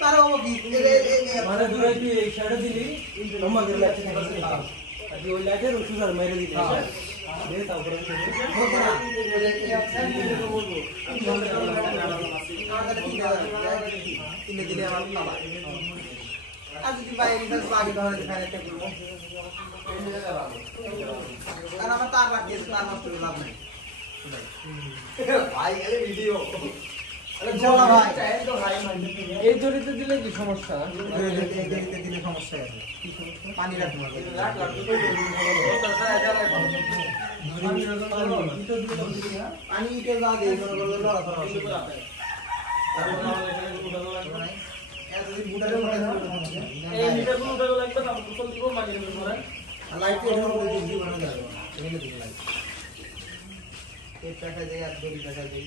তারা ও কি মানে দূরে তুই এই সাইডে দিলি আমাদের লাইটে থাকে আজ ওই লাইটে রসুন আর মেরে দিলি দে তারপরে কিনে দিলে আমার বাবা আজ যদি বাইরে আগে ধরে দেখায় একটা করবো আর আমার তার রাখিয়েছে তার নষ্ট করে লাভ নাই ভাই গেলে ভিডিও এই দড়িতে দিলে কি সমস্যা দিলে সমস্যা আছে পানি রাখবো পানি ইটে যা দেই মনে করলে লড়া করা লাইট এই টাকা দেয় আর 2 টাকা দেয়